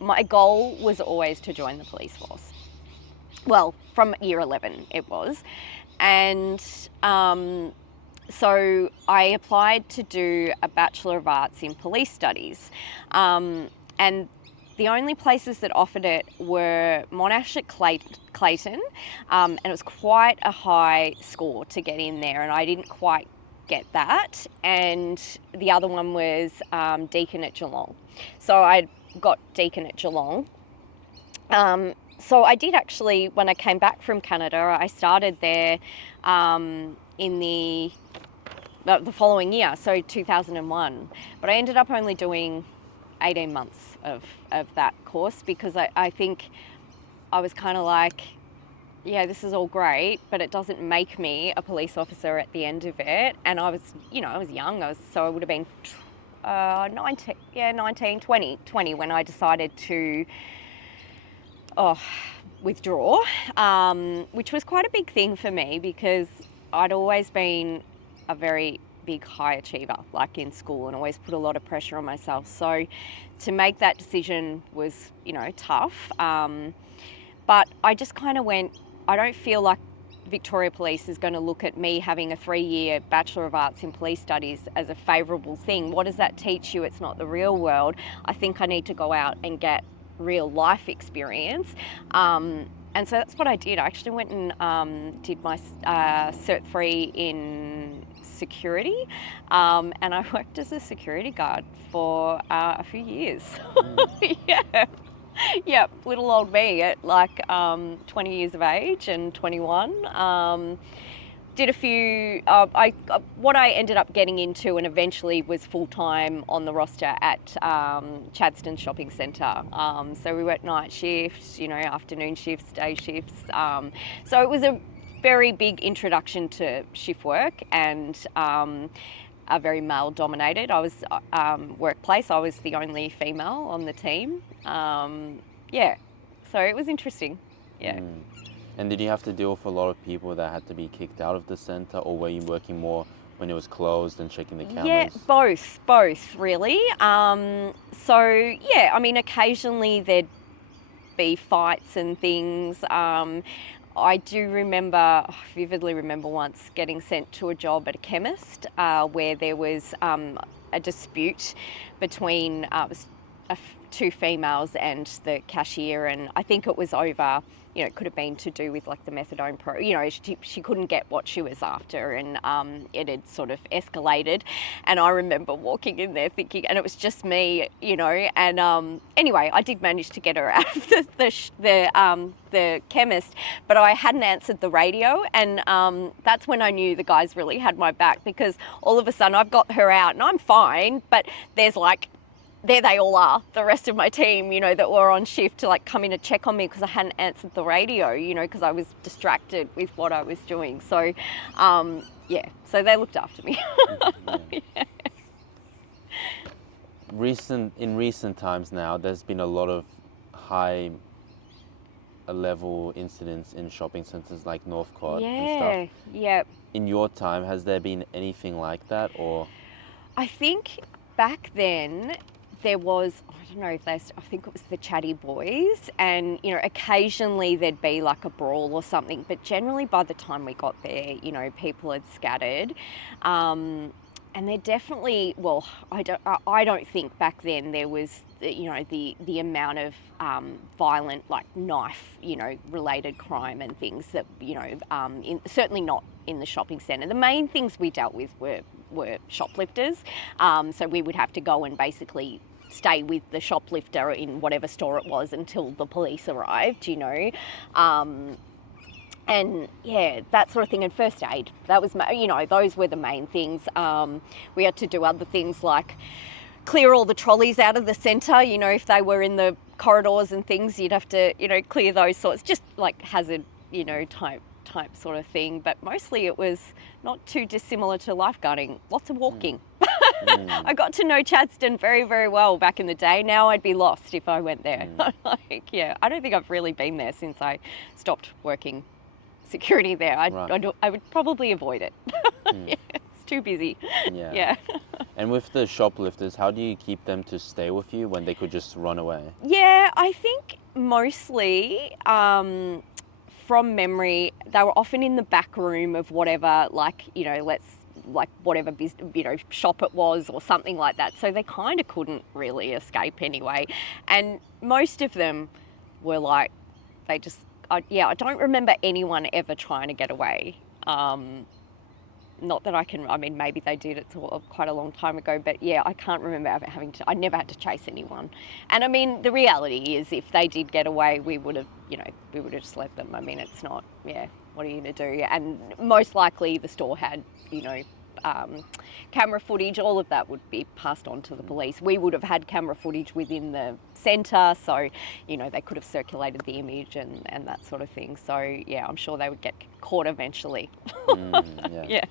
My goal was always to join the police force. Well, from year 11 it was. And so I applied to do a Bachelor of Arts in Police Studies. And the only places that offered it were Monash at Clayton, and it was quite a high score to get in there, and I didn't quite get that. And the other one was Deakin at Geelong. So I got Deakin at Geelong. So I did actually, when I came back from Canada, I started there in the following year, so 2001. But I ended up only doing 18 months of that course, because I think I was kind of like, yeah, this is all great, but it doesn't make me a police officer at the end of it. And I was young, so I would have been 20 when I decided to withdraw, which was quite a big thing for me, because I'd always been a very big high achiever, like in school, and always put a lot of pressure on myself. So to make that decision was, tough. But I just kind of went, I don't feel like Victoria Police is going to look at me having a 3-year Bachelor of Arts in Police Studies as a favourable thing. What does that teach you? It's not the real world. I think I need to go out and get real life experience. And so that's what I did. I actually went and did my Cert 3 in security, and I worked as a security guard for a few years. Yeah, little old me at like 20 years of age and 21. Did a few, what I ended up getting into and eventually was full-time on the roster at Chadstone Shopping Centre. So we worked night shifts, afternoon shifts, day shifts. So it was a very big introduction to shift work, and a very male-dominated. Workplace, I was the only female on the team. So it was interesting, yeah. And did you have to deal with a lot of people that had to be kicked out of the centre, or were you working more when it was closed and checking the cameras? Yeah, both really. Occasionally there'd be fights and things. I vividly remember once getting sent to a job at a chemist where there was a dispute between two females and the cashier, and I think it was over, it could have been to do with like the methadone she couldn't get what she was after, and it had sort of escalated. And I remember walking in there thinking, and it was just me, and anyway, I did manage to get her out of the chemist, but I hadn't answered the radio, and that's when I knew the guys really had my back, because all of a sudden I've got her out and I'm fine, but there's like, there they all are, the rest of my team, that were on shift to like come in and check on me because I hadn't answered the radio, because I was distracted with what I was doing. So, so they looked after me. Yeah. In recent times now, there's been a lot of high level incidents in shopping centres like Northcote and stuff. Yeah. In your time, has there been anything like that, or? I think back then, there was, I don't know if I think it was the Chatty Boys, and, occasionally there'd be like a brawl or something, but generally by the time we got there, people had scattered. And there definitely, well, I don't think back then there was, the amount of violent, like knife, related crime and things that, certainly not in the shopping centre. The main things we dealt with were shoplifters. So we would have to go and basically stay with the shoplifter in whatever store it was until the police arrived, and yeah, that sort of thing. And first aid, that was, those were the main things. We had to do other things like clear all the trolleys out of the centre, if they were in the corridors and things, you'd have to, clear those sorts, just like hazard, type sort of thing. But mostly it was not too dissimilar to lifeguarding, lots of walking. I got to know Chadstone very, very well back in the day. Now I'd be lost if I went there. I don't think I've really been there since I stopped working security there. I would probably avoid it. Yes. It's too busy. Yeah. Yeah. And with the shoplifters, how do you keep them to stay with you when they could just run away? Yeah, I think mostly from memory, they were often in the back room of whatever, like, you know, whatever shop it was or something like that. So they kind of couldn't really escape anyway. And most of them were like, they just, I don't remember anyone ever trying to get away. Not that I mean, maybe they did, it's quite a long time ago, but yeah, I can't remember I never had to chase anyone. And I mean, the reality is if they did get away, we would have just let them. I mean, it's not, what are you going to do? And most likely the store had, camera footage, all of that would be passed on to the police. We would have had camera footage within the centre, so, they could have circulated the image and that sort of thing. So, yeah, I'm sure they would get caught eventually. Yeah. Yeah.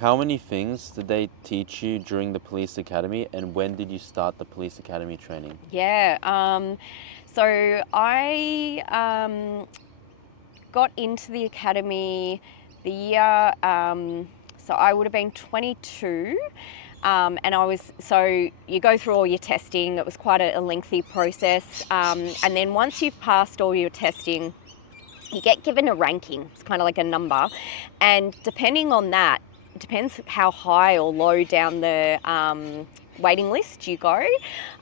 How many things did they teach you during the police academy, and when did you start the police academy training? Yeah, so I got into the academy the year, so I would have been 22, and so you go through all your testing. It was quite a lengthy process, and then once you've passed all your testing, you get given a ranking. It's kind of like a number, and depending on that, it depends how high or low down the waiting list you go.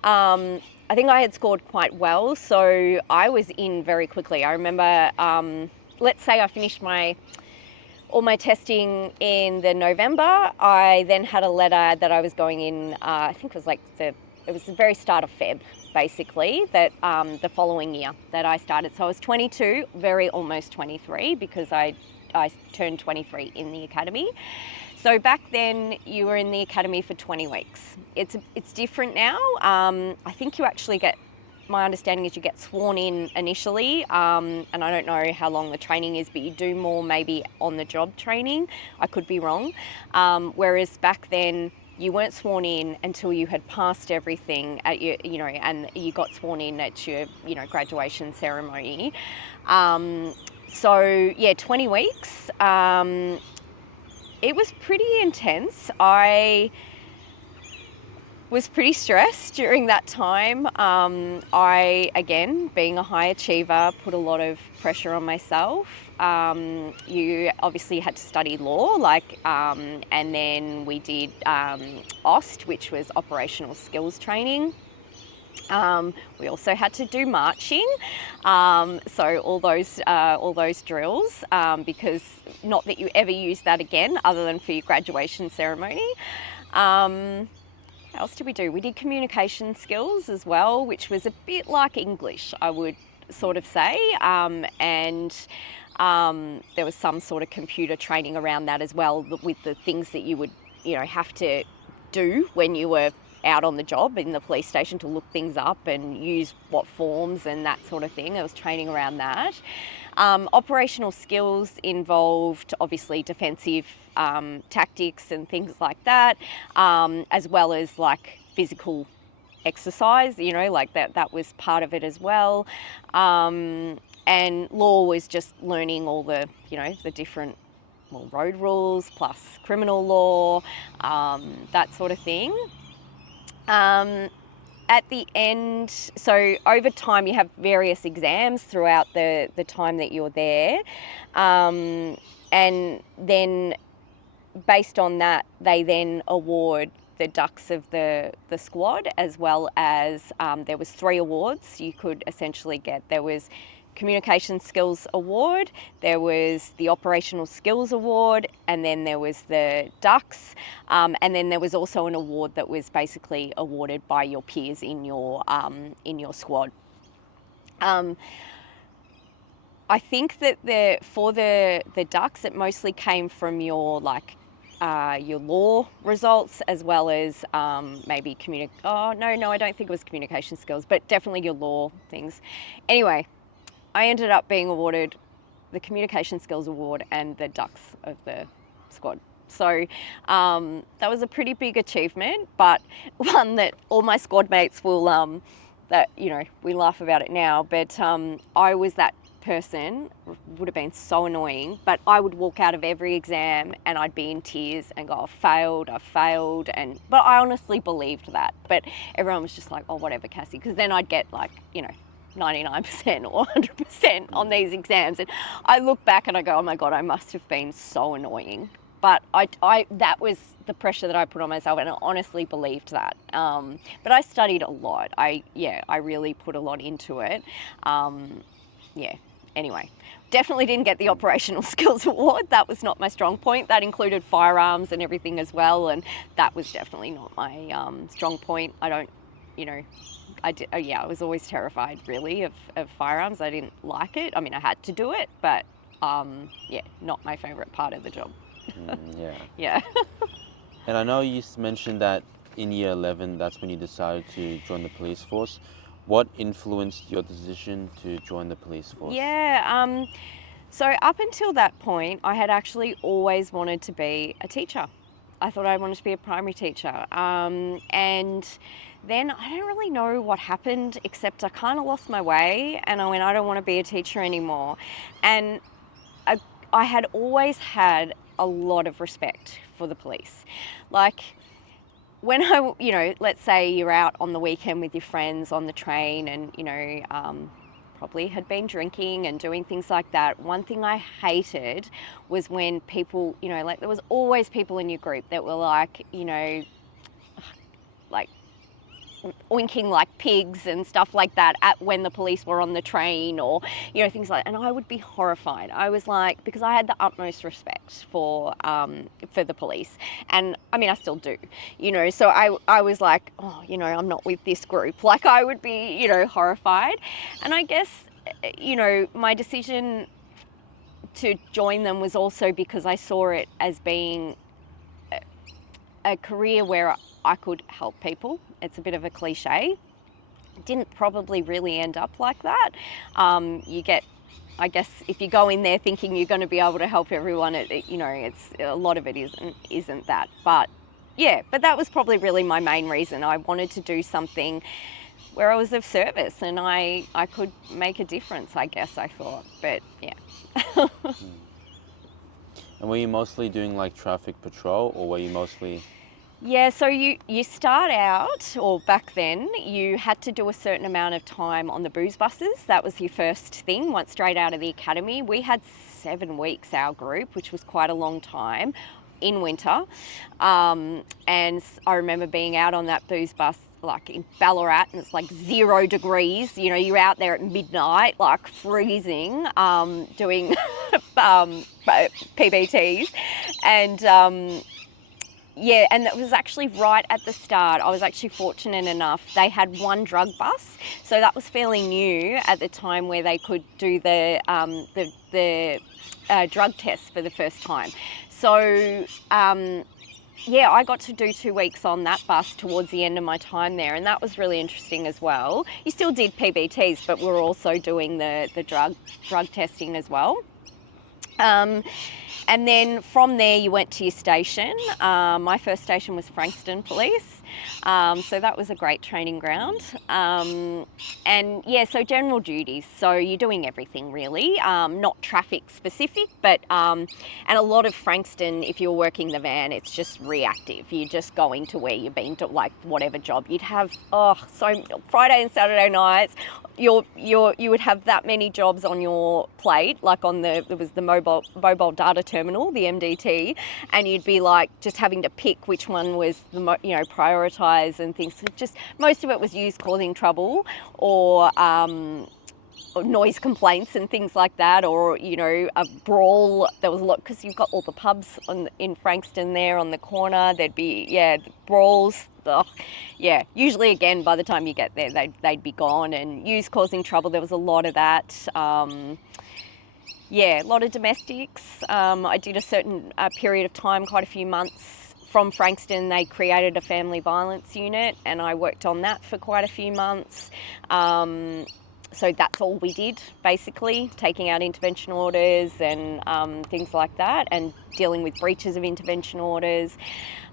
I think I had scored quite well, so I was in very quickly. I remember, let's say I finished all my testing in the November. I then had a letter that I was going in, I think it was the very start of Feb, basically, that the following year that I started. So I was 22, almost 23, because I turned 23 in the academy. So back then you were in the academy for 20 weeks. It's different now. I think you actually my understanding is you get sworn in initially, and I don't know how long the training is, but you do more maybe on the job training. I could be wrong. Whereas back then you weren't sworn in until you had passed everything at your, and you got sworn in at your, graduation ceremony. So yeah, 20 weeks. It was pretty intense. I was pretty stressed during that time. I, again, being a high achiever, put a lot of pressure on myself. You obviously had to study law, and then we did OST, which was operational skills training. We also had to do marching, so all those drills, because not that you ever use that again other than for your graduation ceremony. What else did we do? We did communication skills as well, which was a bit like English, I would sort of say, and there was some sort of computer training around that as well, with the things that you would have to do when you were out on the job in the police station, to look things up and use what forms and that sort of thing. There was training around that. Operational skills involved obviously defensive tactics and things like that, as well as physical exercise, that was part of it as well. And law was just learning all the, the different road rules plus criminal law, that sort of thing. At the end, so over time you have various exams throughout the time that you're there, and then based on that they then award the ducks of the squad, as well as there was 3 awards you could essentially get. There was Communication Skills Award, there was the Operational Skills Award, and then there was the ducks, and then there was also an award that was basically awarded by your peers in your squad. I think that for the ducks, it mostly came from your law results, as well as maybe I don't think it was communication skills, but definitely your law things. Anyway, I ended up being awarded the Communication Skills Award and the ducks of the squad. So that was a pretty big achievement, but one that all my squad mates will, we laugh about it now, but I was that person, would have been so annoying, but I would walk out of every exam and I'd be in tears and go, I failed, but I honestly believed that. But everyone was just like, oh, whatever, Cassie, because then I'd get like, 99% or 100% on these exams. And I look back and I go, oh my God, I must have been so annoying. But I that was the pressure that I put on myself, and I honestly believed that. But I studied a lot. I really put a lot into it. Anyway, definitely didn't get the operational skills award. That was not my strong point. That included firearms and everything as well, and that was definitely not my strong point. I was always terrified, really, of firearms. I didn't like it. I mean, I had to do it, but not my favourite part of the job. Yeah. And I know you mentioned that in year 11, that's when you decided to join the police force. What influenced your decision to join the police force? Yeah, so up until that point, I had actually always wanted to be a teacher. I thought I wanted to be a primary teacher. And then I don't really know what happened, except I kind of lost my way and I went, I don't want to be a teacher anymore. And I had always had a lot of respect for the police. Like, when let's say you're out on the weekend with your friends on the train and, probably had been drinking and doing things like that. One thing I hated was when people, there was always people in your group that were like, like oinking like pigs and stuff like that when the police were on the train, or things like that. And I would be horrified. I was like, because I had the utmost respect for the police, and I mean I still do, so I was like, oh, I'm not with this group. Like, I would be horrified. And I guess my decision to join them was also because I saw it as being a career where I could help people. It's a bit of a cliche. It didn't probably really end up like that. I guess if you go in there thinking you're going to be able to help everyone, it's a lot of it isn't that. But that was probably really my main reason. I wanted to do something where I was of service and I could make a difference, I guess, I thought. But yeah. And were you mostly doing like traffic patrol, or were you mostly... Yeah, so you start out, or back then, you had to do a certain amount of time on the booze buses. That was your first thing, once straight out of the academy. We had 7 weeks, our group, which was quite a long time, in winter. And I remember being out on that booze bus, like in Ballarat, and it's like 0 degrees. You're out there at midnight, like freezing, doing PBTs. And... and that was actually right at the start. I was actually fortunate enough. They had 1 drug bus, so that was fairly new at the time, where they could do the drug test for the first time. So I got to do 2 weeks on that bus towards the end of my time there, and that was really interesting as well. You still did PBTs, but we were also doing the drug testing as well. And then from there you went to your station. My first station was Frankston Police. So that was a great training ground. So general duties. So you're doing everything really, not traffic specific, but, and a lot of Frankston, if you're working the van, it's just reactive. You're just going to where you're being to, like whatever job you'd have. So Friday and Saturday nights, you would have that many jobs on your plate, like there was the mobile data terminal, the MDT, and you'd be like just having to pick which one was the prioritize and things. So just most of it was used causing trouble, or noise complaints and things like that, or a brawl. There was a lot, because you've got all the pubs in Frankston there on the corner. There'd be brawls. Usually again by the time you get there they'd be gone. And use causing trouble, there was a lot of that. A lot of domestics. I did a certain period of time, quite a few months from Frankston. They created a family violence unit, and I worked on that for quite a few months. So that's all we did, basically, taking out intervention orders and things like that, and dealing with breaches of intervention orders.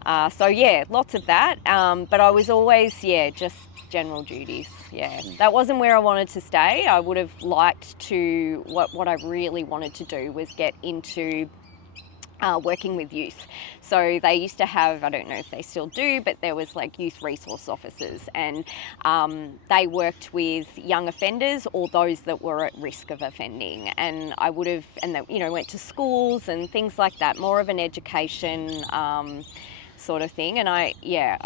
Lots of that. But I was always, just general duties. Yeah, that wasn't where I wanted to stay. I would have liked to. What I really wanted to do was get into working with youth. So they used to have, I don't know if they still do, but there was like youth resource officers, and they worked with young offenders or those that were at risk of offending. And I would have, and they, went to schools and things like that, more of an education sort of thing. And I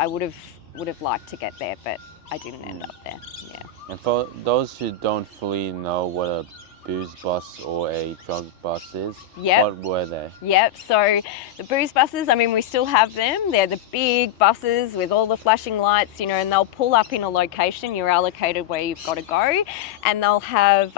would have liked to get there, but I didn't end up there. Yeah. And for those who don't fully know what a booze bus or a drug bus is, what were they? Yep, so the booze buses, I mean, we still have them. They're the big buses with all the flashing lights, and they'll pull up in a location. You're allocated where you've got to go, and they'll have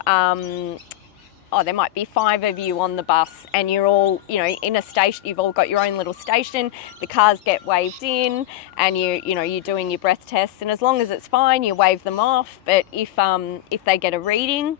there might be 5 of you on the bus, and you're all, in a station. You've all got your own little station. The cars get waved in, and you're doing your breath tests, and as long as it's fine, you wave them off. But if they get a reading,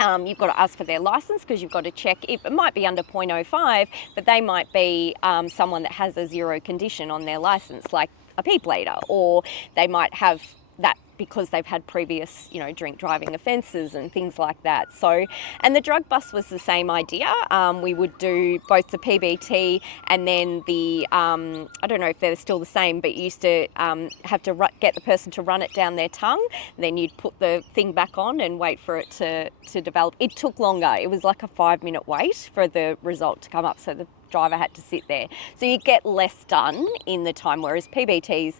you've got to ask for their license, because you've got to check. It might be under 0.05, but they might be someone that has a 0 condition on their license, like a P plater, or they might have that because they've had previous, drink driving offences and things like that. So, and the drug bus was the same idea. We would do both the PBT and then the, I don't know if they're still the same, but you used to have to get the person to run it down their tongue. Then you'd put the thing back on and wait for it to develop. It took longer. It was like a 5-minute wait for the result to come up. So the driver had to sit there. So you get less done in the time, whereas PBTs,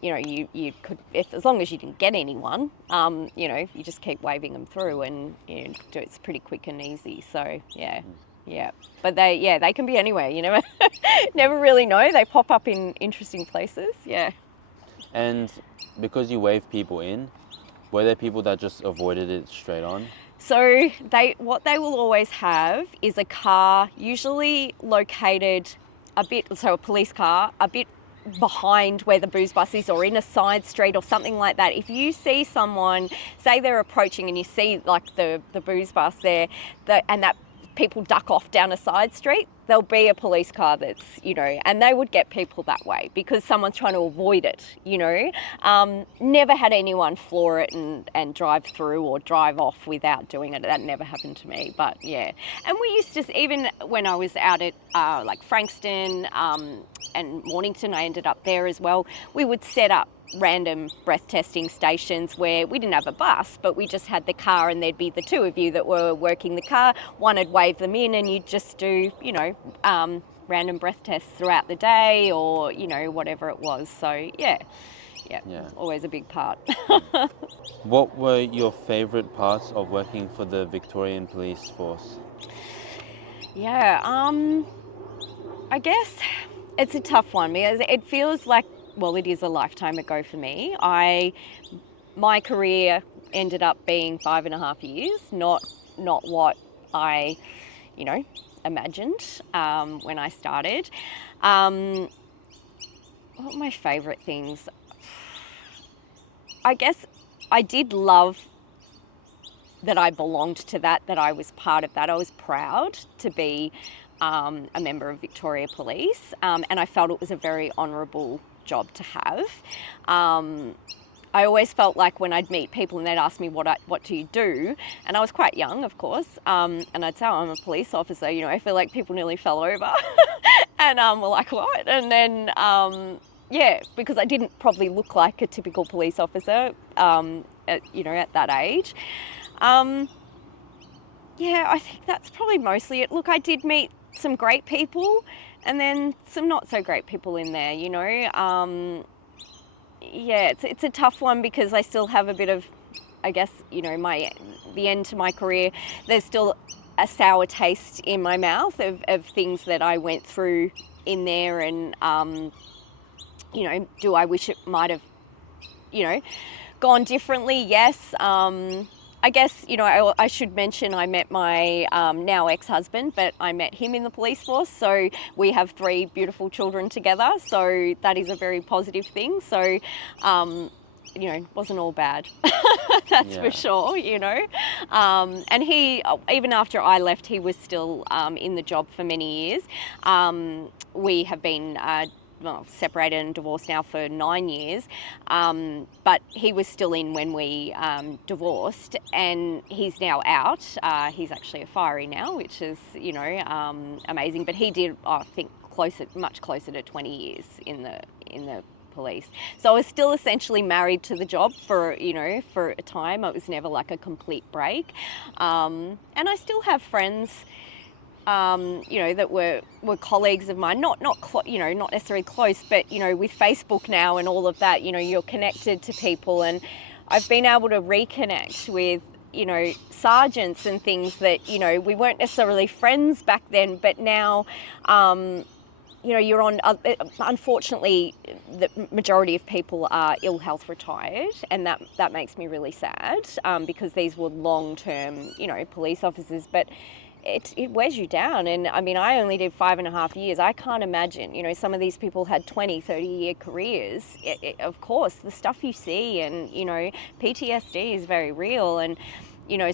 you could, as long as you didn't get anyone, you just keep waving them through, and it's pretty quick and easy. So yeah. But they can be anywhere. You never really know. They pop up in interesting places. Yeah. And because you wave people in, were there people that just avoided it straight on? So what they will always have is a car, usually located a police car, a bit behind where the booze bus is, or in a side street or something like that. If you see someone, say they're approaching, and you see like the booze bus there, and that people duck off down a side street, there'll be a police car that's, and they would get people that way because someone's trying to avoid it, Never had anyone floor it and drive through or drive off without doing it. That never happened to me, but yeah. And we used to, even when I was out at like Frankston and Mornington, I ended up there as well, we would set up random breath testing stations where we didn't have a bus, but we just had the car, and there'd be the 2 of you that were working the car. One would wave them in, and you'd just do, random breath tests throughout the day, or, whatever it was. So, yeah, always a big part. What were your favourite parts of working for the Victorian Police Force? Yeah, I guess it's a tough one, because it feels like, well, it is a lifetime ago for me. My career ended up being 5.5 years, not what I, imagined when I started. What were my favourite things? I guess I did love that I belonged to that I was part of that. I was proud to be a member of Victoria Police, and I felt it was a very honourable job to have. I always felt like when I'd meet people and they'd ask me what do you do, and I was quite young, of course, and I'd say, I'm a police officer. I feel like people nearly fell over and were like, what? And then because I didn't probably look like a typical police officer at that age. I think that's probably mostly it. Look, I did meet some great people and then some not so great people in there, it's a tough one, because I still have a bit of, I guess, the end to my career. There's still a sour taste in my mouth of things that I went through in there, and do I wish it might have, gone differently? Yes. I guess, I should mention I met my now ex-husband, but I met him in the police force. So we have 3 beautiful children together. So that is a very positive thing. So, it wasn't all bad. That's for sure, And he, even after I left, he was still in the job for many years. We have been separated and divorced now for 9 years, but he was still in when we divorced, and he's now out. He's actually a firey now, which is, amazing. But he did, I think, much closer to 20 years in the police. So I was still essentially married to the job for a time. It was never like a complete break. And I still have friends, that were colleagues of mine, not necessarily close, but, with Facebook now and all of that, you're connected to people, and I've been able to reconnect with, sergeants and things that, we weren't necessarily friends back then, but now, you're on, unfortunately, the majority of people are ill health retired, and that makes me really sad, because these were long-term, police officers, but it wears you down. And I mean, I only did 5.5 years. I can't imagine, some of these people had 20, 30-year careers. Of course, the stuff you see, and, PTSD is very real. And,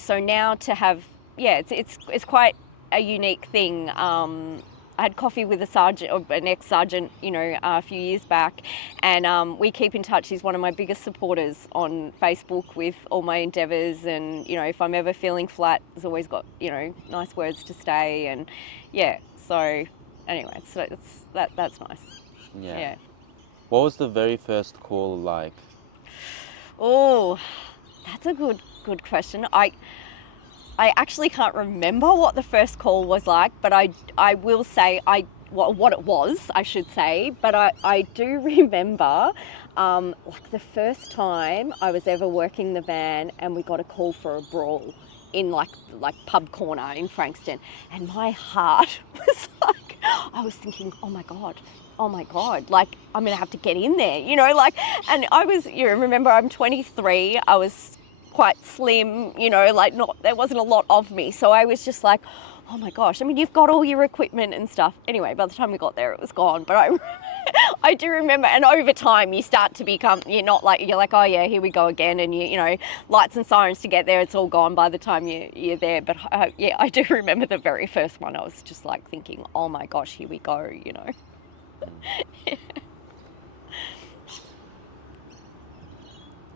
so now to have, it's quite a unique thing. I had coffee with a sergeant, or an ex-sergeant, a few years back, and we keep in touch. He's one of my biggest supporters on Facebook with all my endeavours, and, if I'm ever feeling flat, he's always got, nice words to say, and so anyway, so that's nice. Yeah. What was the very first call like? Oh, that's a good question. I actually can't remember what the first call was like, but I will say what it was, I should say. But I do remember, like the first time I was ever working the van, and we got a call for a brawl in like pub corner in Frankston, and my heart was like, I was thinking, oh my God, like I'm gonna have to get in there, and I was, remember, I'm 23, I was quite slim, there wasn't a lot of me. So I was just like, oh my gosh, I mean, you've got all your equipment and stuff. Anyway, by the time we got there, it was gone. But I do remember, and over time you start to become, you're like, oh yeah, here we go again. And lights and sirens to get there, it's all gone by the time you're there. But I do remember the very first one. I was just like thinking, oh my gosh, here we go,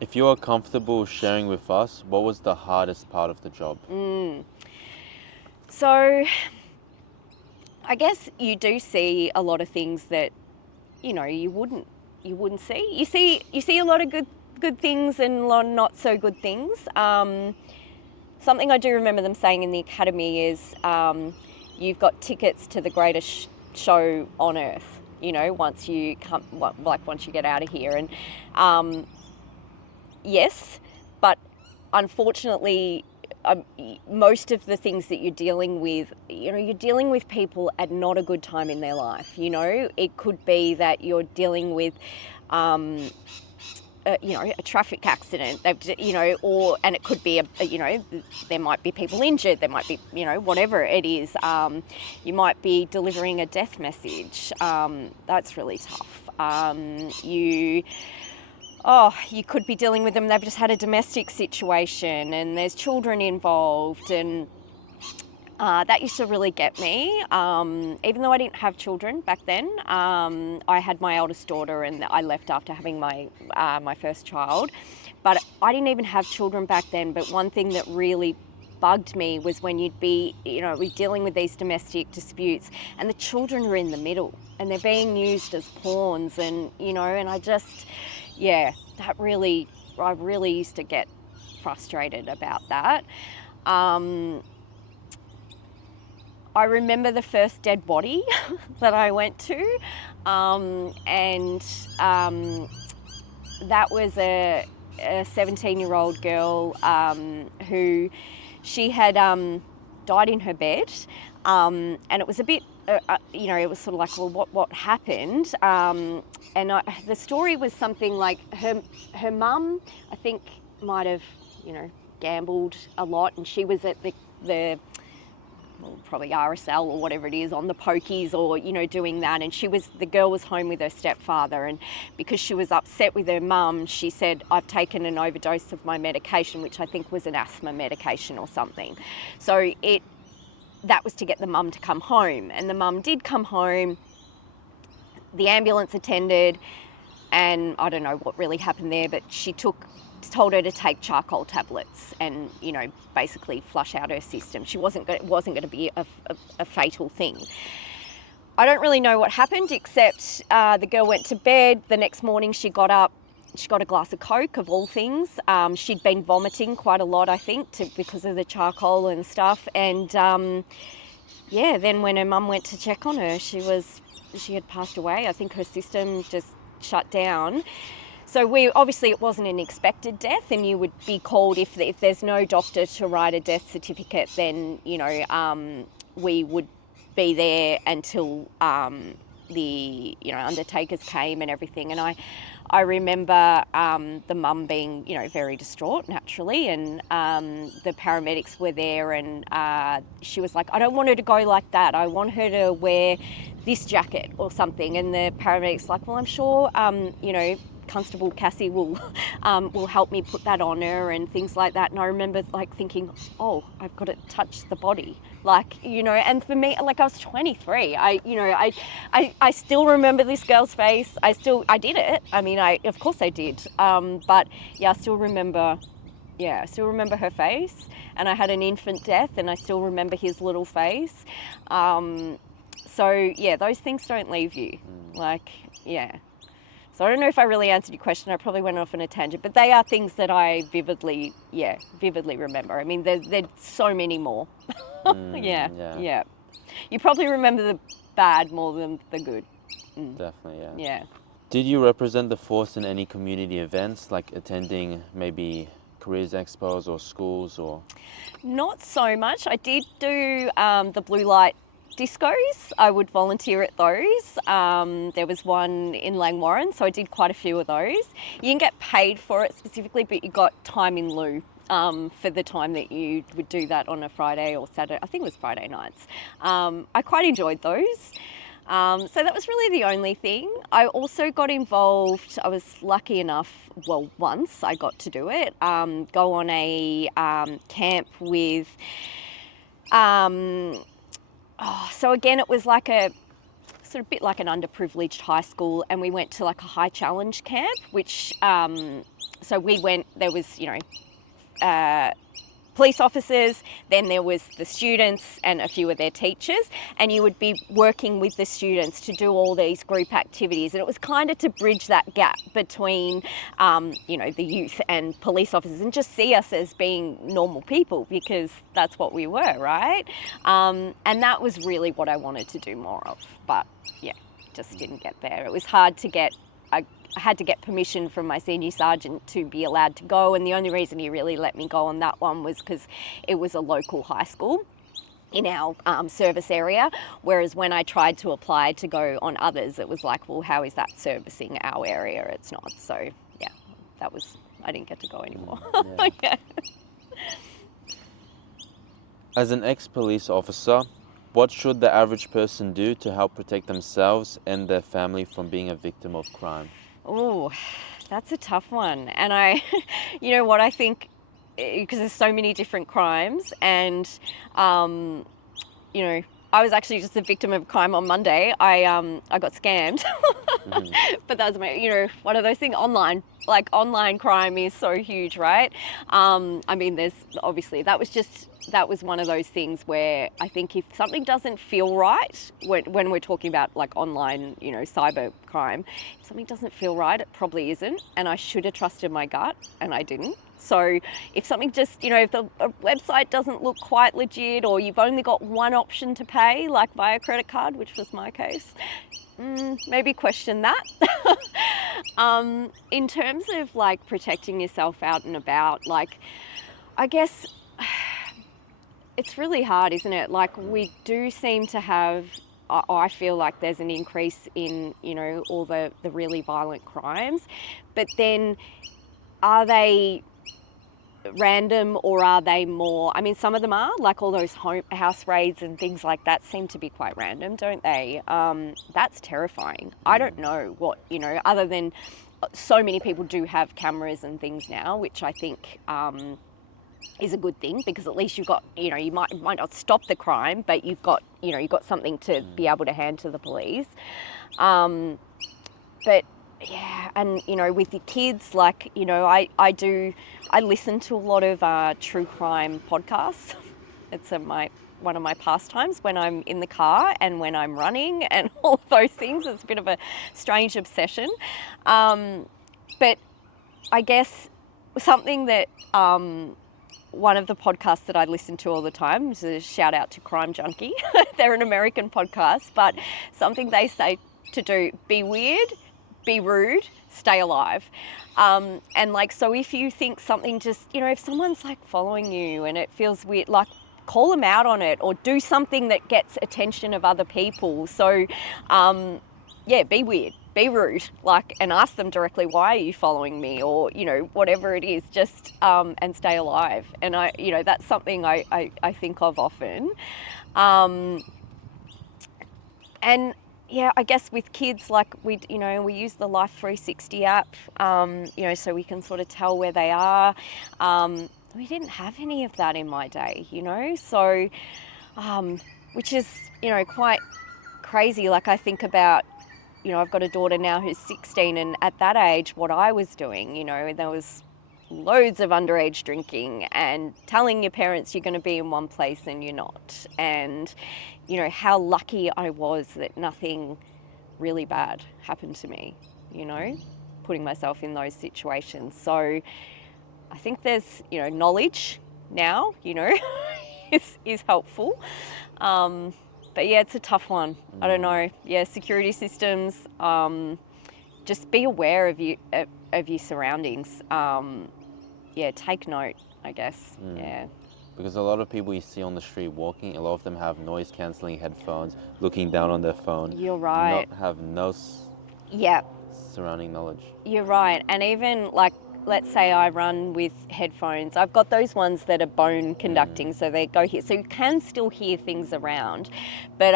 If you are comfortable sharing with us, what was the hardest part of the job? So I guess you do see a lot of things that, you wouldn't see. You see a lot of good things and a lot of not so good things. Something I do remember them saying in the academy is, you've got tickets to the greatest show on earth, once you get out of here. And, yes, but unfortunately, most of the things that you're dealing with, you're dealing with people at not a good time in their life. It could be that you're dealing with, a traffic accident. And it could be there might be people injured. There might be, whatever it is. You might be delivering a death message. That's really tough. You could be dealing with them, they've just had a domestic situation and there's children involved, and that used to really get me. Even though I didn't have children back then, I had my eldest daughter and I left after having my first child. But I didn't even have children back then. But one thing that really bugged me was when you'd be, we're dealing with these domestic disputes and the children are in the middle and they're being used as pawns, and, and I just... I really used to get frustrated about that. I remember the first dead body that I went to, and that was a 17-year-old girl who she had died in her bed, and it was a bit, it was sort of like, well, what happened? And the story was something like her mum, I think, might have, gambled a lot, and she was at the probably RSL or whatever it is, on the pokies, or, doing that. And the girl was home with her stepfather, and because she was upset with her mum, she said, I've taken an overdose of my medication, which I think was an asthma medication or something. So that was to get the mum to come home, and the mum did come home. the ambulance attended, and I don't know what really happened there, but she told her to take charcoal tablets and, you know, basically flush out her system. It wasn't going to be a fatal thing. I don't really know what happened, except the girl went to bed. The next morning she got up, she got a glass of Coke, of all things. She'd been vomiting quite a lot, I think, because of the charcoal and stuff. And then when her mum went to check on her, she had passed away. I think her system just shut down. So obviously it wasn't an expected death, and you would be called if there's no doctor to write a death certificate, then, you know, we would be there until the, you know, undertakers came and everything. And I remember the mum being, you know, very distraught, naturally, and the paramedics were there, and she was like, I don't want her to go like that. I want her to wear this jacket or something. And the paramedics like, well, I'm sure, you know, Constable Cassie will help me put that on her and things like that. And I remember like thinking, oh, I've got to touch the body, like, you know. And for me, like, I was 23. I still remember this girl's face. I did it. I mean, of course I did. But yeah, I still remember her face. And I had an infant death, and I still remember his little face. So yeah, those things don't leave you. Like, yeah. So I don't know if I really answered your question. I probably went off on a tangent, but they are things that I vividly remember. I mean, there's so many more. Yeah. You probably remember the bad more than the good. Definitely, yeah. Yeah. Did you represent the force in any community events, like attending maybe careers expos or schools or? Not so much. I did do the blue light discos. I would volunteer at those. There was one in Langwarrin, so I did quite a few of those. You didn't get paid for it specifically, but you got time in lieu for the time that you would do that on a Friday or Saturday. I think it was Friday nights. I quite enjoyed those. So that was really the only thing. I also got involved, I was lucky enough, well, once I got to do it, go on a camp with... so again, it was like a sort of bit like an underprivileged high school, and we went to like a high challenge camp, which, so we went, there was, you know, police officers, then there was the students and a few of their teachers, and you would be working with the students to do all these group activities. And it was kind of to bridge that gap between, you know, the youth and police officers, and just see us as being normal people, because that's what we were, right? And that was really what I wanted to do more of, but yeah, just didn't get there. It was hard to get. I had to get permission from my senior sergeant to be allowed to go, and the only reason he really let me go on that one was because it was a local high school in our service area, whereas when I tried to apply to go on others, it was like, well, how is that servicing our area? It's not. So yeah, I didn't get to go anymore. Yeah. As an ex-police officer, what should the average person do to help protect themselves and their family from being a victim of crime? Oh, that's a tough one. And you know what, I think, because there's so many different crimes, and, you know, I was actually just a victim of crime on Monday. I got scammed, but that's you know, one of those things. Online crime is so huge, right? I mean, there's obviously that was one of those things where I think if something doesn't feel right, when we're talking about like online, you know, cyber crime, if something doesn't feel right, it probably isn't. And I should have trusted my gut, and I didn't. So if something just, you know, if the website doesn't look quite legit, or you've only got one option to pay, like via credit card, which was my case, maybe question that. In terms of like protecting yourself out and about, like, I guess it's really hard, isn't it? Like, we do seem to have, I feel like there's an increase in, you know, all the really violent crimes, but then are they random, or are they more, I mean, some of them are, like all those house raids and things like that seem to be quite random, don't they? That's terrifying. I don't know what, you know, other than so many people do have cameras and things now, which I think is a good thing, because at least you've got, you might not stop the crime, but you've got something to be able to hand to the police. But yeah, and with your kids, like, I listen to a lot of true crime podcasts. It's one of my pastimes when I'm in the car and when I'm running and all of those things. It's a bit of a strange obsession. But I guess something that one of the podcasts that I listen to all the time is a shout out to Crime Junkie. They're an American podcast, but something they say to do: be weird, be rude, stay alive. And like, so if you think something just, if someone's like following you and it feels weird, like, call them out on it, or do something that gets attention of other people. So, yeah, be weird, be rude, like, and ask them directly, why are you following me? Or, whatever it is, just, and stay alive. And that's something I think of often. And yeah, I guess with kids, like, we use the Life 360 app, so we can sort of tell where they are. We didn't have any of that in my day, so, which is, quite crazy. Like, I think about, I've got a daughter now who's 16, and at that age, what I was doing, there was loads of underage drinking and telling your parents you're going to be in one place and you're not. And, how lucky I was that nothing really bad happened to me, putting myself in those situations. So I think there's, knowledge now, is helpful. But yeah, it's a tough one. I don't know. Yeah, security systems, just be aware of your surroundings. Yeah, take note, I guess. Yeah. Because a lot of people you see on the street walking, a lot of them have noise cancelling headphones, looking down on their phone. You're right. Have no surrounding knowledge. You're right. And even, like, let's say I run with headphones. I've got those ones that are bone conducting, so they go here. So you can still hear things around. But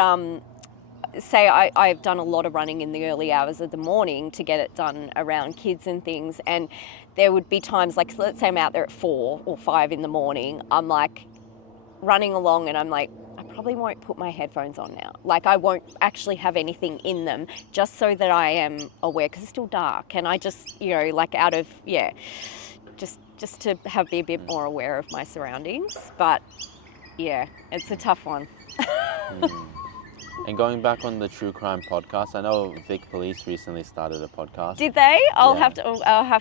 say I've done a lot of running in the early hours of the morning to get it done around kids and things. And there would be times, like, let's say I'm out there at 4 or 5 in the morning. I'm like running along and I'm like, I probably won't put my headphones on now. Like, I won't actually have anything in them, just so that I am aware, because it's still dark. And I just, like, out of, just to be a bit more aware of my surroundings. But yeah, it's a tough one. And going back on the true crime podcast, I know Vic Police recently started a podcast. Did they? I'll have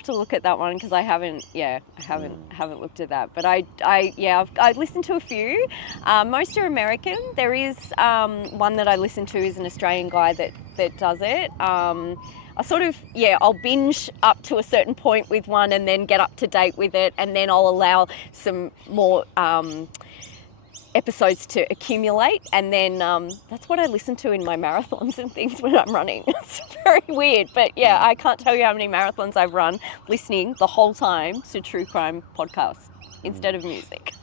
to look at that one, because I haven't looked at that. But I've listened to a few. Most are American. There is one that I listen to is an Australian guy that does it. I sort of, I'll binge up to a certain point with one and then get up to date with it, and then I'll allow some more episodes to accumulate, and then that's what I listen to in my marathons and things when I'm running. It's very weird, but yeah, I can't tell you how many marathons I've run listening the whole time to true crime podcasts instead of music.